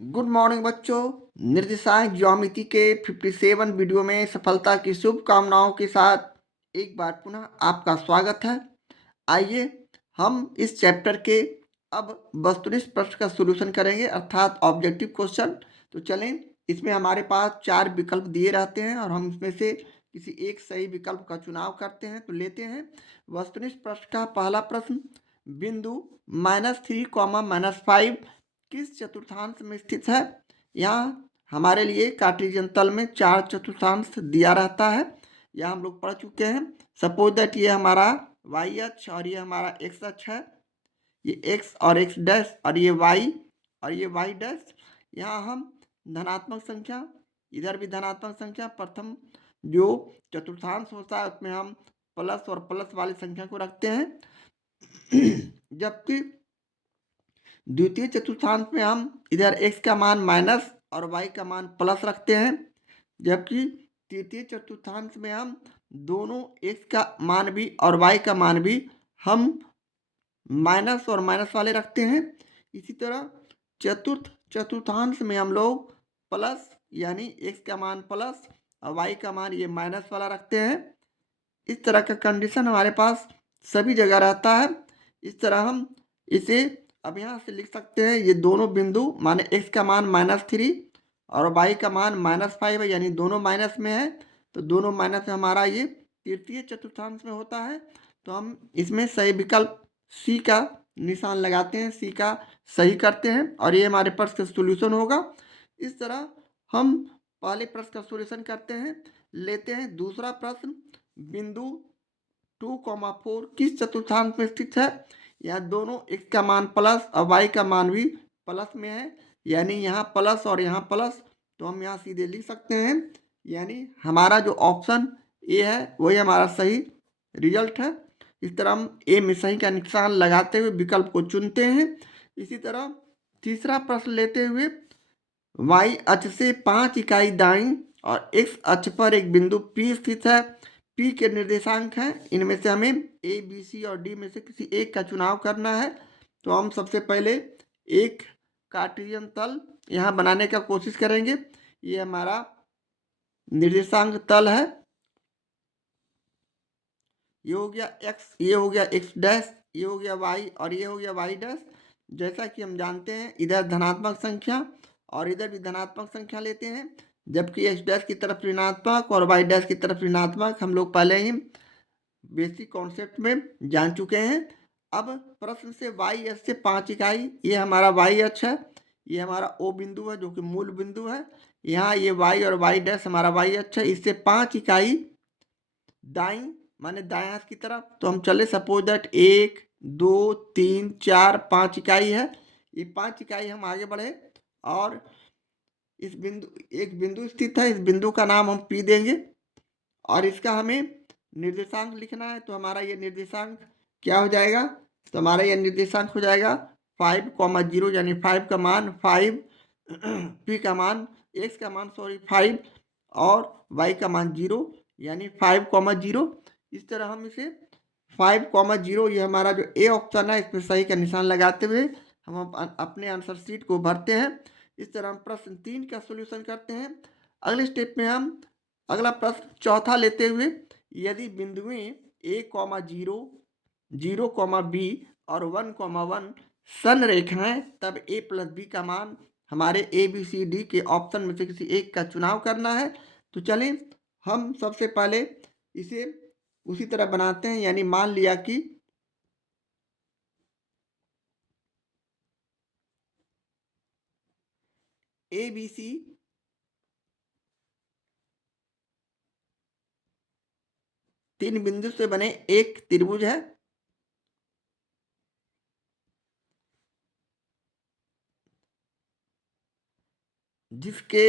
Good morning बच्चों। निर्देशांक geometry के 57 वीडियो में सफलता की शुभकामनाओं के साथ एक बार पुनः आपका स्वागत है। आइए हम इस चैप्टर के अब वस्तुनिष्ठ प्रश्न का सॉल्यूशन करेंगे, अर्थात ऑब्जेक्टिव क्वेश्चन। तो चलें, इसमें हमारे पास 4 विकल्प दिए रहते हैं और हम इसमें से किसी एक सही विकल्प का चुनाव करते हैं। तो लेते हैं वस्तुनिष्ठ प्रश्न का पहला प्रश्न। बिंदु -3, -5 किस चतुर्थांश में स्थित है? यहाँ हमारे लिए कार्टेशियन तल में 4 चतुर्थांश दिया रहता है। यह हम लोग पढ़ चुके हैं। सपोज दैट ये हमारा वाई अक्ष और ये हमारा एक्स अक्ष है। ये एक्स और एक्स डैश और ये वाई और ये वाई डैश। यहाँ हम धनात्मक संख्या, इधर भी धनात्मक संख्या, प्रथम जो चतुर्थांश होता है उसमें हम प्लस और प्लस वाली संख्या को रखते हैं। जबकि द्वितीय चतुर्थांश में हम इधर x का मान माइनस और y का मान प्लस रखते हैं। जबकि तृतीय चतुर्थांश में हम दोनों x का मान भी और y का मान भी हम माइनस और माइनस वाले रखते हैं। इसी तरह चतुर्थ चतुर्थांश में हम लोग प्लस यानी x का मान प्लस और y का मान ये माइनस वाला रखते हैं। इस तरह का कंडीशन हमारे पास सभी जगह रहता है। इस तरह हम इसे अब यहाँ से लिख सकते हैं, ये दोनों बिंदु माने x का मान -3 और y का मान -5 है, यानी दोनों माइनस में है। तो दोनों माइनस में हमारा ये तृतीय चतुर्थांश में होता है। तो हम इसमें सही विकल्प सी का निशान लगाते हैं, सी का सही करते हैं और ये हमारे प्रश्न का सोल्यूशन होगा। इस तरह हम पहले प्रश्न का सोल्यूशन करते हैं। लेते हैं दूसरा प्रश्न। बिंदु 2,4 किस चतुर्थांश में स्थित है? यह दोनों x का मान प्लस और y का मान भी प्लस में है, यानी यहाँ प्लस और यहाँ प्लस। तो हम यहाँ सीधे लिख सकते हैं, यानी हमारा जो ऑप्शन ए है वही हमारा सही रिजल्ट है। इस तरह हम ए में सही का निशान लगाते हुए विकल्प को चुनते हैं। इसी तरह तीसरा प्रश्न लेते हुए, y अक्ष से 5 इकाई दाईं और x अक्ष पर एक बिंदु P स्थित है। P के निर्देशांक हैं, इनमें से हमें A, B, C और D में से किसी एक का चुनाव करना है। तो हम सबसे पहले एक कार्टेशियन तल यहाँ बनाने का कोशिश करेंगे। ये हमारा निर्देशांक तल है। ये हो गया x, ये हो गया x डैश, ये हो गया y और ये हो गया y डैश। जैसा कि हम जानते हैं, इधर धनात्मक संख्या और इधर भी धनात्मक संख्या लेते हैं, जबकि x डैश की तरफ ऋणात्मक और y डैश की तरफ ऋणात्मक हम लोग पहले ही बेसिक कॉन्सेप्ट में जान चुके हैं। अब प्रश्न से y अक्ष से 5 इकाई, ये हमारा y अक्ष है, ये हमारा O बिंदु है जो कि मूल बिंदु है। यहाँ ये y और y डैश हमारा y अक्ष है, इससे 5 इकाई दाईं माने दाएं हाथ की तरफ। तो हम चले, सपोज दैट 1, 2, 3, 4, 5 इकाई है। ये 5 इकाई हम आगे बढ़े और इस बिंदु एक बिंदु स्थित है, इस बिंदु का नाम हम P देंगे और इसका हमें निर्देशांक लिखना है। तो हमारा ये निर्देशांक क्या हो जाएगा? तो हमारा ये निर्देशांक हो जाएगा 5,0, यानी 5 का मान 5, P का मान x का मान 5 और y का मान 0, यानी 5,0। इस तरह हम इसे 5,0, ये हमारा जो ए ऑप्शन है इसमें सही का निशान लगाते हुए हम अपने आंसर शीट को भरते हैं। इस तरह हम प्रश्न 3 का सॉल्यूशन करते हैं। अगले स्टेप में हम अगला प्रश्न चौथा लेते हुए, यदि बिंदुएं a,0, 0,b और 1,1 संरेखाएं, तब a प्लस b का मान हमारे ए बी सी डी के ऑप्शन में से किसी एक का चुनाव करना है। तो चलें, हम सबसे पहले इसे उसी तरह बनाते हैं, यानी मान लिया कि ए बी सी तीन बिंदु से बने एक त्रिभुज है। जिसके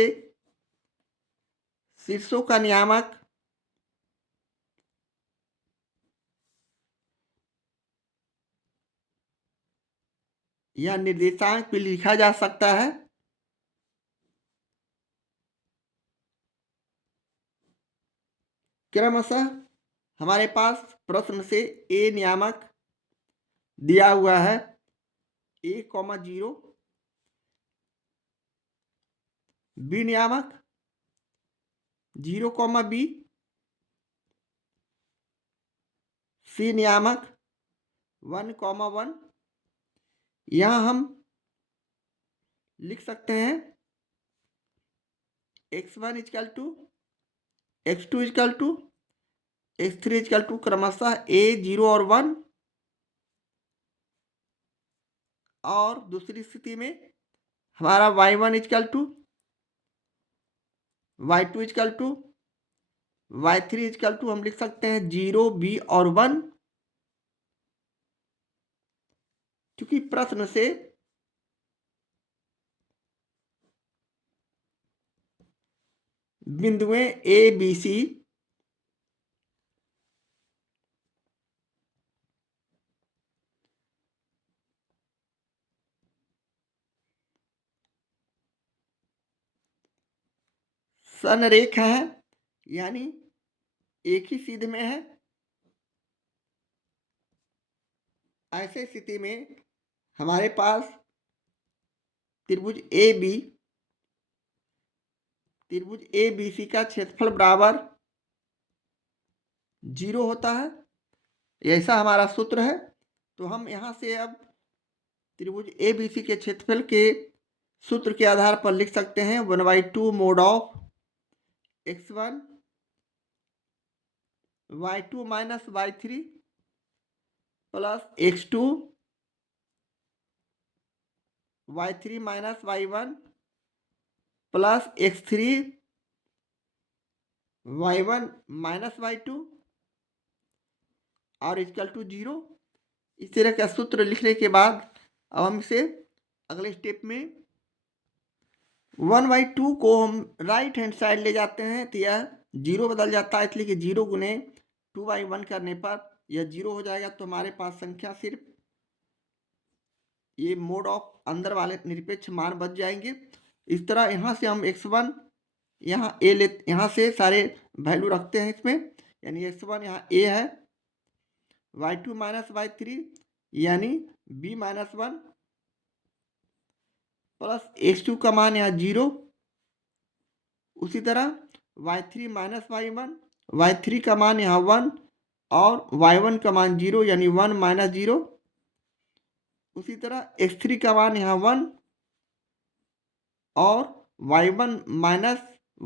शीर्षों का नियामक या निर्देशांक भी लिखा जा सकता है। क्रमशः हमारे पास प्रश्न से ए नियामक दिया हुआ है, a,0, बी नियामक 0, बी, सी नियामक 1, 1। यहाँ हम लिख सकते हैं x1 equal to x2 equal to x3 equal to क्रमशः a 0 और 1, और दूसरी स्थिति में हमारा y1 equal to y2 equal to y3 equal to हम लिख सकते हैं 0, b और 1, क्योंकि प्रश्न से बिंदुएं a b c संरेख है, यानी एक ही सीध में है। ऐसे स्थिति में हमारे पास त्रिभुज ए बी सी का क्षेत्रफल बराबर 0 होता है, ऐसा हमारा सूत्र है। तो हम यहाँ से अब त्रिभुज ए बी सी के क्षेत्रफल के सूत्र के आधार पर लिख सकते हैं 1/2 mode of x1 y2 minus y3 plus x2 y3 minus y1 plus x3 y1 minus y2 और इक्वल टू 0। इस तरह का सूत्र लिखने के बाद अब हम इसे अगले स्टेप में 1/2 को हम राइट हैंड साइड ले जाते हैं तो यह 0 बदल जाता है, इसलिए कि 0 गुने 2/1 करने पर यह 0 हो जाएगा। तो हमारे पास संख्या सिर्फ ये मोड ऑफ अंदर वाले निरपेक्ष मान बच जाएंगे। इस तरह यहाँ से हम x1 यहाँ a ले, यहाँ से सारे वैल्यू रखते हैं इसमें, यानी x1 यहाँ a है, y2 माइनस y3 यानी b माइनस 1 प्लस x2 का मान यहाँ 0, उसी तरह y3 माइनस y1 y3 का मान यहाँ 1 और y1 का मान 0 यानी 1 माइनस 0, उसी तरह x3 का मान यहाँ 1 और y1 माइनस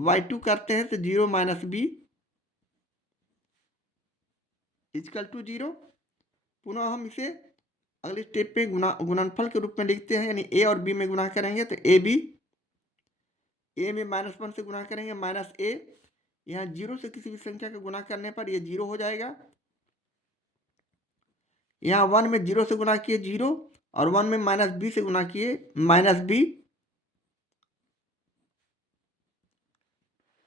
y2 करते हैं तो 0 माइनस b इक्वल टू 0। पुनः हम इसे अगले स्टेप पे गुणनफल के रूप में लिखते हैं, यानी a और b में गुणा करेंगे तो a में -1 से गुणा करेंगे माइनस a, यहाँ 0 से किसी भी संख्या का गुणा करने पर ये 0 हो जाएगा। यहाँ 1 में 0 से गुणा किए 0 और 1 में माइनस b से गुणा किए माइनस b।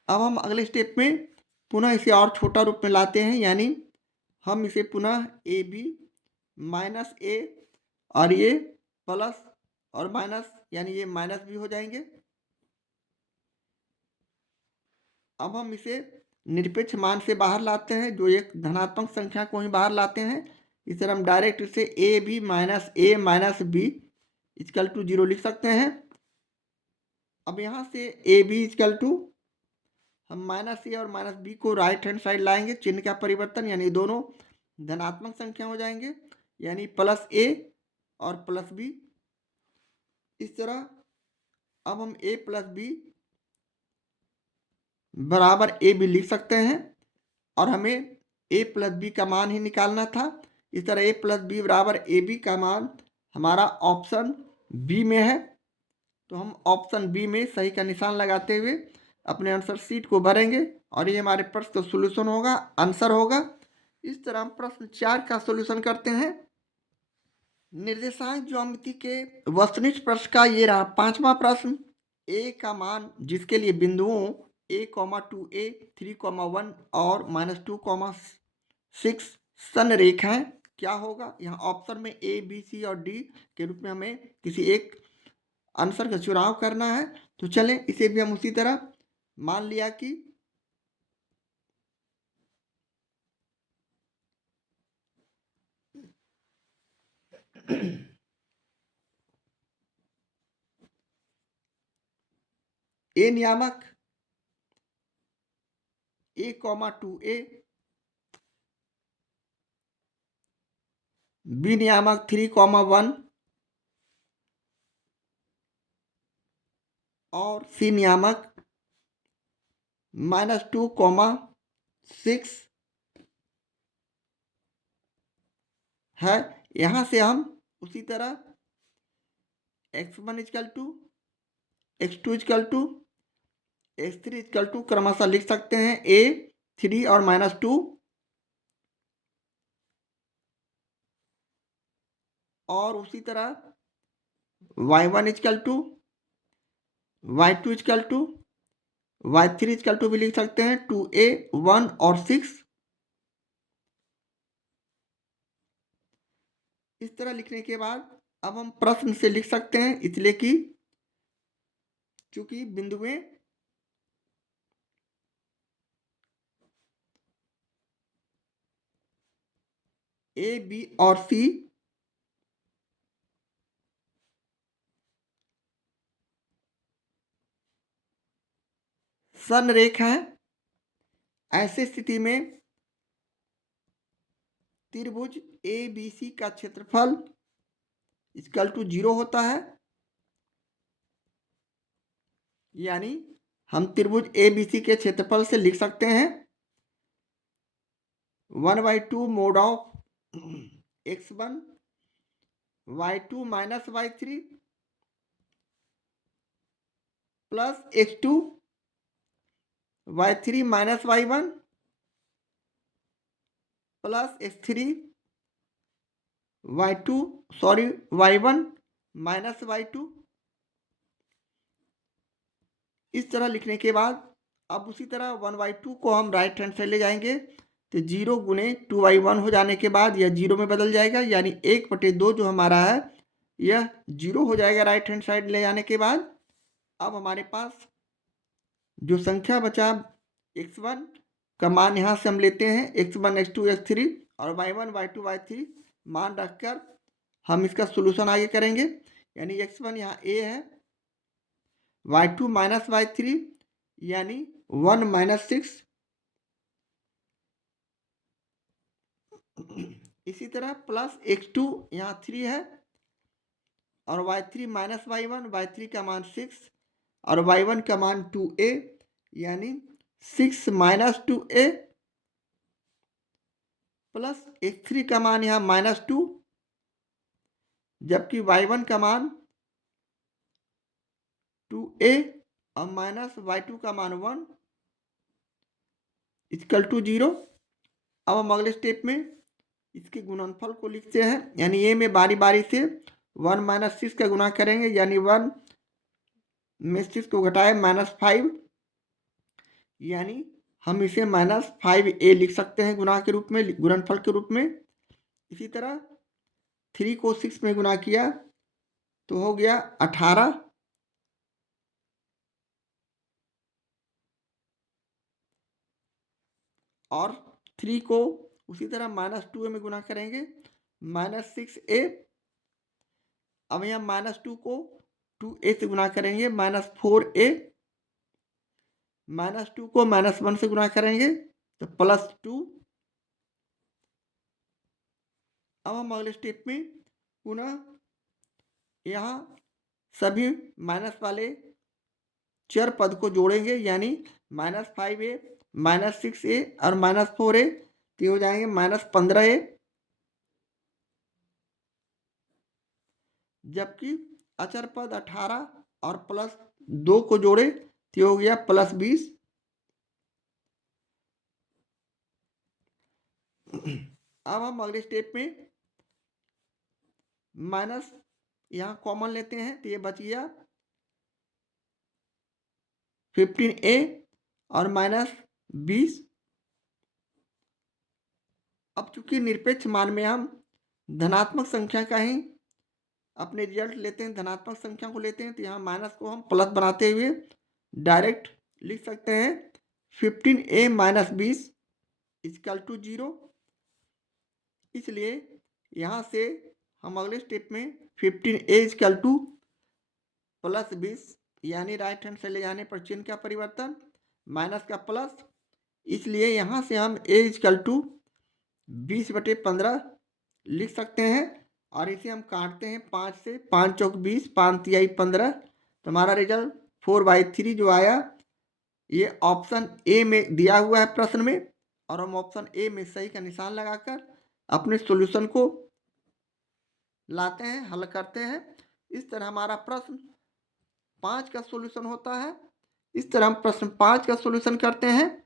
अब हम अगले स्टेप में पुनः इसे और छोटा रूप में लाते हैं, यानी हम इसे पुनः ए बी माइनस ए और ये प्लस और माइनस यानी ये माइनस भी हो जाएंगे। अब हम इसे निरपेक्ष मान से बाहर लाते हैं, जो एक धनात्मक संख्या को ही बाहर लाते हैं। इस तरह हम डायरेक्ट इसे A B minus B equal to 0 लिख सकते हैं। अब यहाँ से ए बी इक्वल टू हम माइनस ए और माइनस बी को राइट हैंड साइड लाएंगे, चिन्ह का परिवर्तन, यानी दोनों धनात्मक संख्या हो जाएंगे, यानी प्लस ए और प्लस बी। इस तरह अब हम ए प्लस बी बराबर ए बी लिख सकते हैं और हमें ए प्लस बी का मान ही निकालना था। इस तरह ए प्लस बी बराबर ए बी का मान हमारा ऑप्शन बी में है, तो हम ऑप्शन बी में सही का निशान लगाते हुए अपने आंसर शीट को भरेंगे और ये हमारे प्रश्न का सोल्यूशन होगा, आंसर होगा। इस तरह हम प्रश्न 4 का सोल्यूशन करते हैं। निर्देशांक ज्यामिति के वस्तुनिष्ठ प्रश्न का ये रहा 5वां प्रश्न। ए का मान जिसके लिए बिंदुओं a,2a 3,1 और -2,6 संरेखाएं क्या होगा। यहाँ ऑप्शन में ए बी सी और डी के रूप में हमें किसी एक आंसर का चुनाव करना है। तो चलें इसे भी हम उसी तरह मान लिया कि ए नियामक A,2A, बी नियामक 3,1 और सी नियामक -2,6 है। यहाँ से हम उसी तरह x1 equal to x2 equal to x3 equal to क्रमशः लिख सकते हैं A3 और -2, और उसी तरह y1 equal to y2 equal to y3 equal to भी लिख सकते हैं 2A 1 और 6। इस तरह लिखने के बाद अब हम प्रश्न से लिख सकते हैं, इसलिए कि चूंकि बिंदुएं ए बी और सी संरेख हैं, ऐसी स्थिति में त्रिभुज ए बी सी का क्षेत्रफल इक्वल टू 0 होता है। यानी हम त्रिभुज ए बी सी के क्षेत्रफल से लिख सकते हैं 1/2 mod of x1 y2 minus y3 plus x2 y3 minus y1 plus x3 y1 minus y2। इस तरह लिखने के बाद अब उसी तरह 1/2 को हम राइट हैंड साइड ले जाएंगे तो 0 गुने 2/1 हो जाने के बाद यह 0 में बदल जाएगा, यानी 1/2 जो हमारा है यह 0 हो जाएगा राइट हैंड साइड ले जाने के बाद। अब हमारे पास जो संख्या बचा x1 का मान यहाँ से हम लेते हैं x1 x2 x3 और y1 y2 y3 मान रखकर हम इसका सोल्यूशन आगे करेंगे। यानी x1 यहाँ a है, y2 माइनस y3 यानी 1 माइनस 6। इसी तरह प्लस x2 यहाँ 3 है और y3 माइनस y1, y3 का मान 6 और y1 का मान 2a यानी 6 माइनस 2a प्लस x3 का मान यहाँ -2, जबकि y1 का मान 2a और माइनस y2 का मान 1 इक्वल टू 0। अब हम अगले स्टेप में इसके गुणनफल को लिखते हैं, यानी a में बारी बारी से 1 माइनस 6 का गुना करेंगे, यानी 1 में 6 को घटाए -5, यानी हम इसे -5a लिख सकते हैं गुना के रूप में, गुणनफल के रूप में। इसी तरह 3 को 6 में गुना किया तो हो गया 18 और 3 को उसी तरह -2a में गुना करेंगे -6a। अब यहाँ -2 को 2a से गुना करेंगे -4a, -2 को -1 से गुना करेंगे तो +2। अब हम अगले स्टेप में पुनः यहाँ सभी माइनस वाले चर पद को जोड़ेंगे, यानी -5a -6a और -4a तो हो जाएंगे -15a, जबकि अचर पद 18 और +2 को जोड़े तो हो गया +20। अब हम अगले स्टेप में माइनस यहाँ कॉमन लेते हैं तो ये बच गया 15a और -20। अब चूंकि निरपेक्ष मान में हम धनात्मक संख्या का ही अपने रिजल्ट लेते हैं, धनात्मक संख्या को लेते हैं, तो यहाँ माइनस को हम प्लस बनाते हुए डायरेक्ट लिख सकते हैं 15a - 20 इक्वल टू 0। इसलिए यहाँ से हम अगले स्टेप में 15a इक्वल टू +20 यानी राइट हैंड से ले जाने पर चिन्ह का परिवर्तन, माइनस का प्लस, इसलिए यहाँ से हम a इजकल टू 20/15 लिख सकते हैं और इसे हम काटते हैं 5 से, 5 चौक 20, 5 तिहाई 15, तो हमारा रिजल्ट 4/3 जो आया ये ऑप्शन ए में दिया हुआ है प्रश्न में, और हम ऑप्शन ए में सही का निशान लगाकर अपने सॉल्यूशन को लाते हैं, हल करते हैं। इस तरह हमारा प्रश्न 5 का सॉल्यूशन होता है। इस तरह हम प्रश्न 5 का सॉल्यूशन करते हैं।